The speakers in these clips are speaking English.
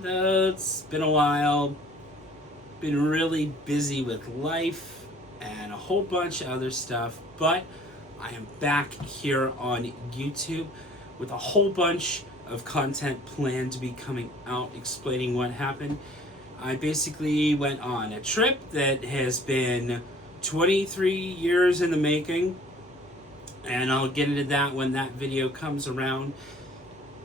It's been a while. Been really busy with life and a whole bunch of other stuff, but I am back here on YouTube with a whole bunch of content planned to be coming out explaining what happened. I basically went on a trip that has been 23 years in the making, and I'll get into that when that video comes around.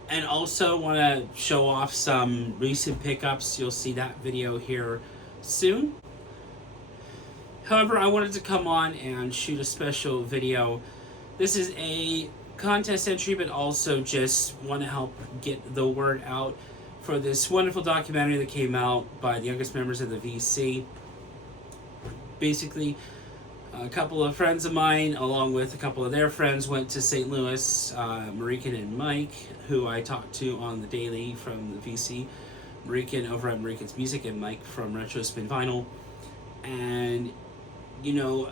And also want to show off some recent pickups. You'll see that video here soon. However, I wanted to come on and shoot a special video. This is a contest entry, but also just want to help get the word out for this wonderful documentary that came out by the youngest members of the VC. Basically, a couple of friends of mine, along with a couple of their friends, went to St. Louis. Marican and Mike, who I talked to on the daily from the VC. Marican over at Marican's Music, and Mike from Retro Spin Vinyl. And, you know,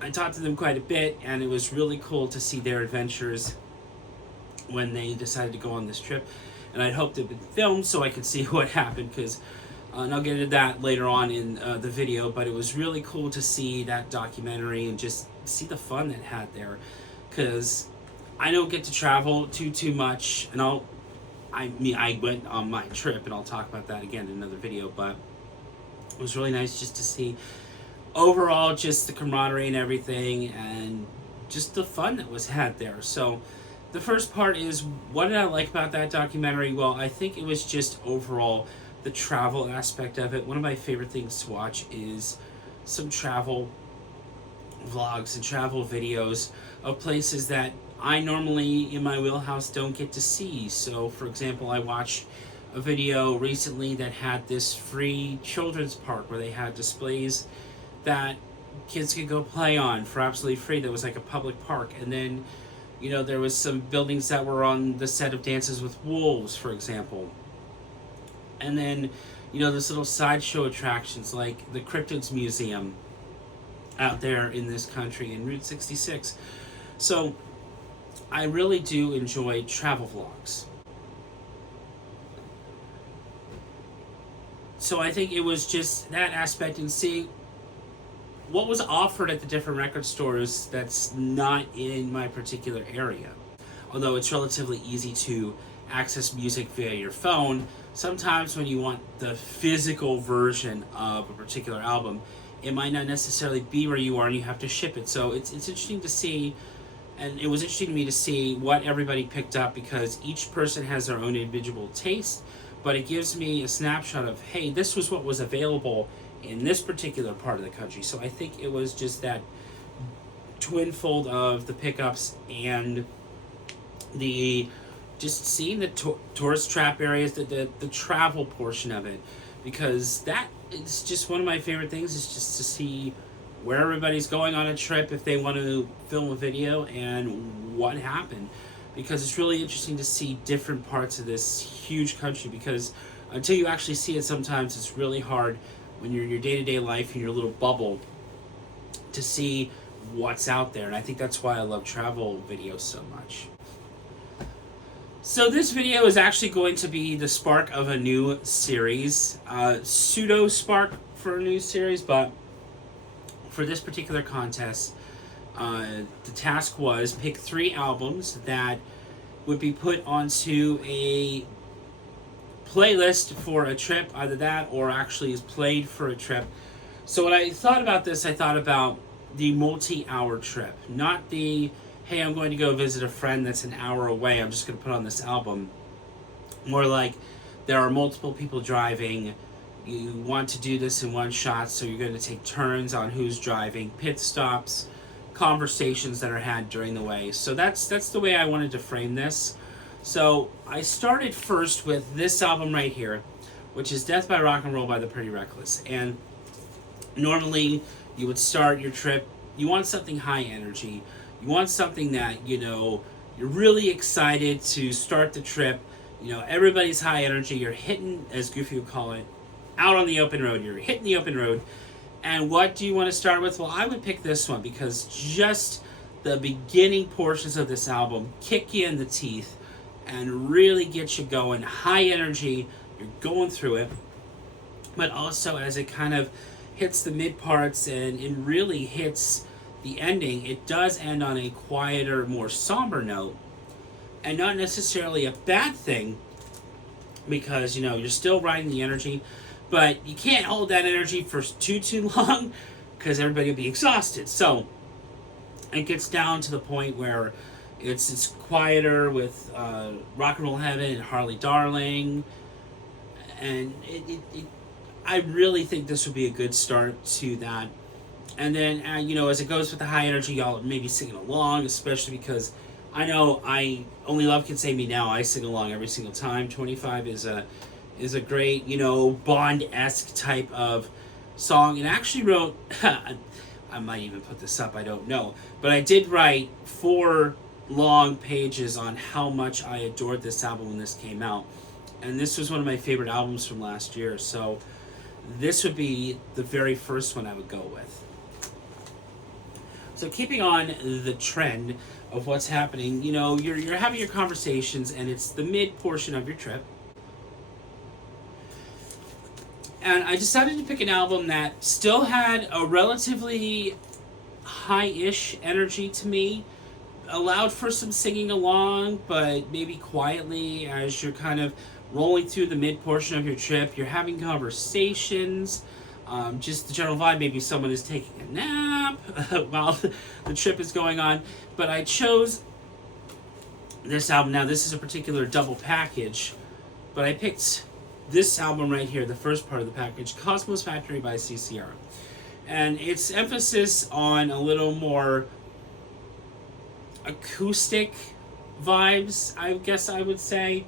I talked to them quite a bit, and it was really cool to see their adventures when they decided to go on this trip. And I'd hoped it would be filmed so I could see what happened, because and I'll get into that later on in the video, but it was really cool to see that documentary and just see the fun that it had there, because I don't get to travel too much, and I went on my trip, and I'll talk about that again in another video, but it was really nice just to see overall just the camaraderie and everything, and just the fun that was had there. So the first part is, what did I like about that documentary? Well, I think it was just overall the travel aspect of it. One of my favorite things to watch is some travel vlogs and travel videos of places that I normally in my wheelhouse don't get to see. So for example, I watched a video recently that had this free children's park where they had displays that kids could go play on for absolutely free. That was like a public park. And then, you know, there was some buildings that were on the set of Dances with Wolves, for example. And then, you know, there's little sideshow attractions like the Cryptids Museum out there in this country in Route 66. So I really do enjoy travel vlogs. So I think it was just that aspect, and seeing what was offered at the different record stores that's not in my particular area. Although it's relatively easy to access music via your phone, sometimes when you want the physical version of a particular album, it might not necessarily be where you are and you have to ship it. So it's interesting to see, and it was interesting to me to see what everybody picked up, because each person has their own individual taste, but it gives me a snapshot of, hey, this was what was available in this particular part of the country. So I think it was just that twinfold of the pickups and the just seeing the tourist trap areas, the travel portion of it, because that is just one of my favorite things, is just to see where everybody's going on a trip if they want to film a video and what happened, because it's really interesting to see different parts of this huge country, because until you actually see it, sometimes it's really hard when you're in your day-to-day life in your little bubble to see what's out there. And I think that's why I love travel videos so much. So this video is actually going to be the spark of a new series, pseudo spark for a new series, but for this particular contest, the task was pick 3 albums that would be put onto a playlist for a trip, either that or actually is played for a trip. So when I thought about this, I thought about the multi-hour trip, not the, hey, I'm going to go visit a friend that's an hour away, I'm just going to put on this album. More like, there are multiple people driving, you want to do this in one shot, so you're going to take turns on who's driving, pit stops, conversations that are had during the way. So that's the way I wanted to frame this. So I started first with this album right here, which is Death by Rock and Roll by the Pretty Reckless. And normally you would start your trip, you want something high energy, you want something that, you know, you're really excited to start the trip, you know, everybody's high energy, you're hitting, as Goofy would call it, out on the open road, you're hitting the open road. And what do you want to start with? Well, I would pick this one, because just the beginning portions of this album kick you in the teeth and really get you going. High energy, you're going through it, but also as it kind of hits the mid parts and it really hits the ending, it does end on a quieter, more somber note, and not necessarily a bad thing, because you're still riding the energy, but you can't hold that energy for too long because everybody will be exhausted. So it gets down to the point where it's quieter with Rock and Roll Heaven and Harley Darling, and I really think this would be a good start to that. And then as it goes with the high energy, y'all maybe singing along, especially because I know Only Love Can Save Me Now. I sing along every single time. 25 is a great Bond-esque type of song, and I actually wrote I might even put this up, I don't know, but I did write 4 long pages on how much I adored this album when this came out, and this was one of my favorite albums from last year, so this would be the very first one I would go with. So keeping on the trend of what's happening, you're having your conversations and it's the mid portion of your trip. And I decided to pick an album that still had a relatively high-ish energy to me, allowed for some singing along, but maybe quietly as you're kind of rolling through the mid portion of your trip. You're having conversations, just the general vibe. Maybe someone is taking a nap while the trip is going on. But I chose this album. Now, this is a particular double package, but I picked this album right here, the first part of the package, Cosmos Factory by CCR. And its emphasis on a little more acoustic vibes, I guess I would say,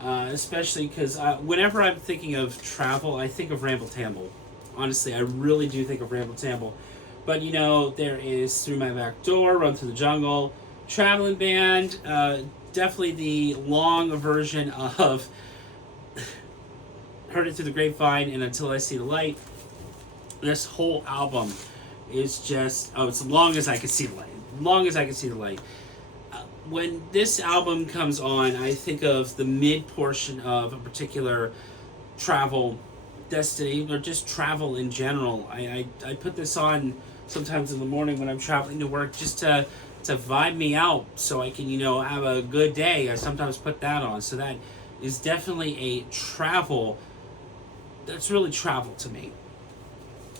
especially because whenever I'm thinking of travel, I think of Ramble Tamble. Honestly, I really do think of Ramble Tamble. But there is Through My Back Door, Run Through the Jungle, Traveling Band, definitely the long version of Heard It Through the Grapevine and Until I See the Light. This whole album is just, it's as long as I can see the light. Long as I can see the light. When this album comes on, I think of the mid portion of a particular travel destination, or just travel in general. I put this on sometimes in the morning when I'm traveling to work, just to vibe me out so I can, have a good day. I sometimes put that on. So that is definitely a travel. That's really travel to me.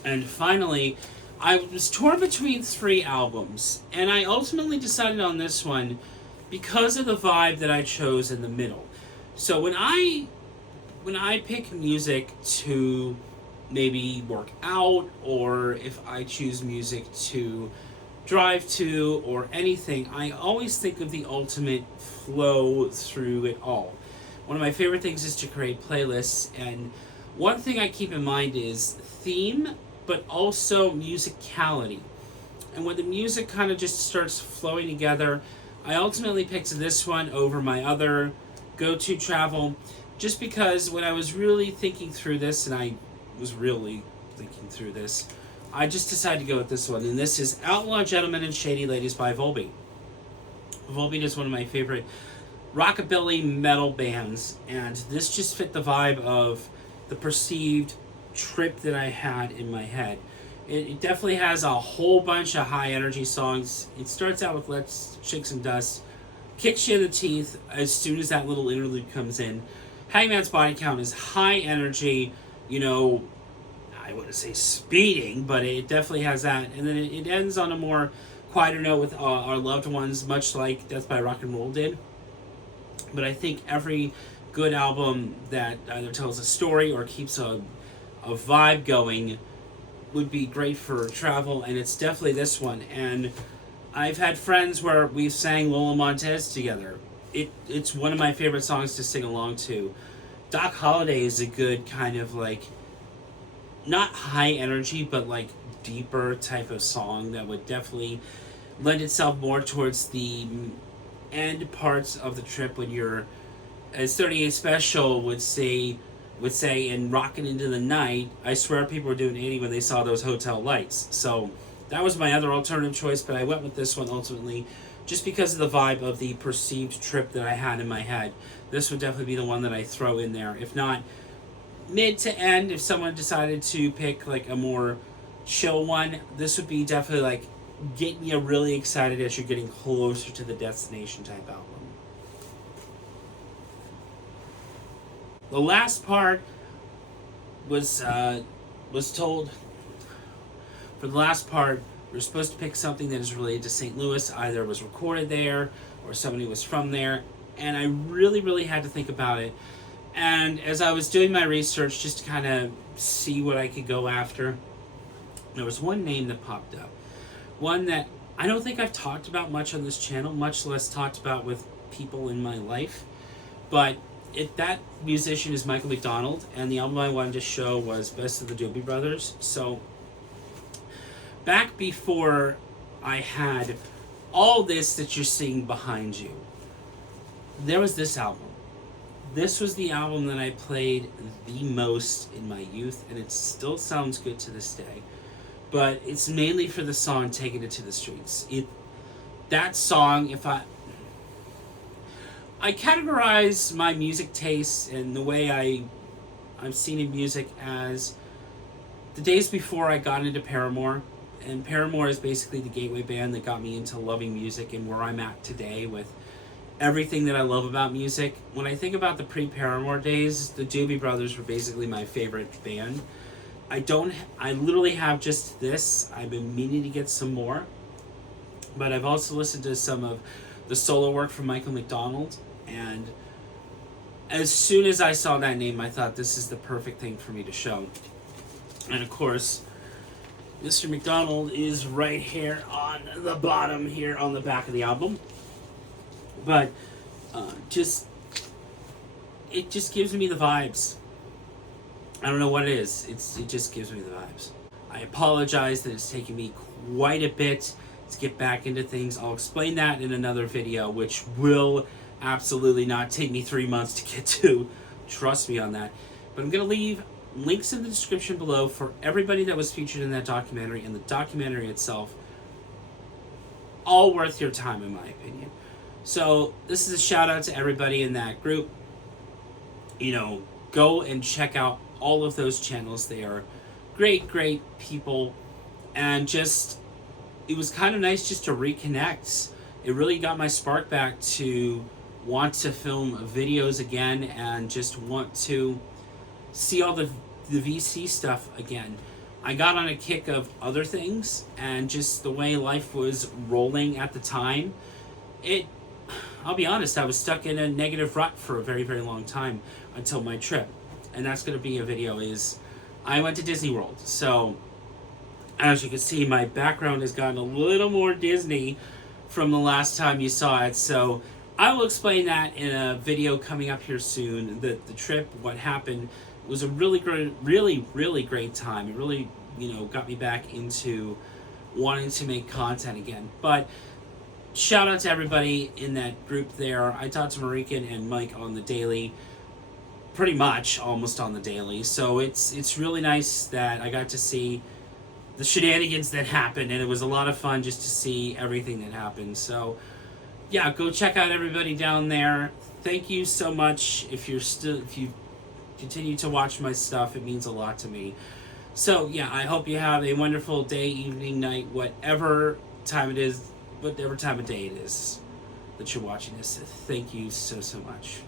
And finally, I was torn between 3 albums, and I ultimately decided on this one because of the vibe that I chose in the middle. So when I pick music to maybe work out, or if I choose music to drive to or anything, I always think of the ultimate flow through it all. One of my favorite things is to create playlists, and one thing I keep in mind is theme, but also musicality. And when the music kind of just starts flowing together, I ultimately picked this one over my other go-to travel, just because when I was really thinking through this, and I was really thinking through this, I just decided to go with this one. And this is Outlaw Gentlemen and Shady Ladies by Volbeat. Volbeat is one of my favorite rockabilly metal bands, and this just fit the vibe of the perceived trip that I had in my head. It definitely has a whole bunch of high energy songs. It starts out with Let's Shake Some Dust, kicks you in the teeth as soon as that little interlude comes in. Hangman's Body Count is high energy, I wouldn't say speeding, but it definitely has that. And then it ends on a more quieter note with Our Loved Ones, much like Death by Rock and Roll did. But I think every good album that either tells a story or keeps a vibe going would be great for travel, and it's definitely this one. And I've had friends where we've sang Lola Montez together. It's one of my favorite songs to sing along to. Doc Holliday is a good kind of not high energy, but deeper type of song that would definitely lend itself more towards the end parts of the trip when you're, as 38 Special would say in Rockin' Into the Night, I swear people were doing 80 when they saw those hotel lights. So that was my other alternative choice, but I went with this one ultimately just because of the vibe of the perceived trip that I had in my head. This would definitely be the one that I throw in there. If not, mid to end, if someone decided to pick like a more chill one, this would be definitely like getting you really excited as you're getting closer to the destination type album. The last part was told. For the last part, we're supposed to pick something that is related to St. Louis, either was recorded there or somebody was from there, and I really, really had to think about it. And as I was doing my research just to kind of see what I could go after, there was one name that popped up. One that I don't think I've talked about much on this channel, much less talked about with people in my life. But that musician is Michael McDonald, and the album I wanted to show was Best of the Doobie Brothers. So back before I had all this that you're seeing behind you, there was this album. This was the album that I played the most in my youth, and it still sounds good to this day. But it's mainly for the song "Taking It to the Streets." That song, if I categorize my music tastes and the way I'm seen in music as the days before I got into Paramore. And Paramore is basically the gateway band that got me into loving music and where I'm at today with everything that I love about music. When I think about the pre-Paramore days, the Doobie Brothers were basically my favorite band. I literally have just this. I've been meaning to get some more. But I've also listened to some of the solo work from Michael McDonald. And as soon as I saw that name, I thought this is the perfect thing for me to show. And of course, Mr. McDonald is right here on the bottom here on the back of the album. But it just gives me the vibes. I don't know what it is. It just gives me the vibes. I apologize that it's taken me quite a bit to get back into things. I'll explain that in another video, which will absolutely not take me 3 months to get to. Trust me on that. But I'm going to leave links in the description below for everybody that was featured in that documentary, and the documentary itself, all worth your time in my opinion. So this is a shout out to everybody in that group. Go and check out all of those channels. They are great people, and it was kind of nice just to reconnect. It really got my spark back to want to film videos again and just want to see all the VC stuff again. I got on a kick of other things, and just the way life was rolling at the time, I'll be honest, I was stuck in a negative rut for a very, very long time until my trip. And that's going to be a video I went to Disney World. So as you can see, my background has gotten a little more Disney from the last time you saw it. So I will explain that in a video coming up here soon. The trip, what happened, was a really great time. It really, got me back into wanting to make content again. But shout out to everybody in that group there. I talked to Marika and Mike on the daily, pretty much almost on the daily. So it's really nice that I got to see the shenanigans that happened, and it was a lot of fun just to see everything that happened. So yeah, go check out everybody down there. Thank you so much. If you continue to watch my stuff, it means a lot to me. So yeah, I hope you have a wonderful day, evening, night, whatever time it is, whatever time of day it is that you're watching this. Thank you so much.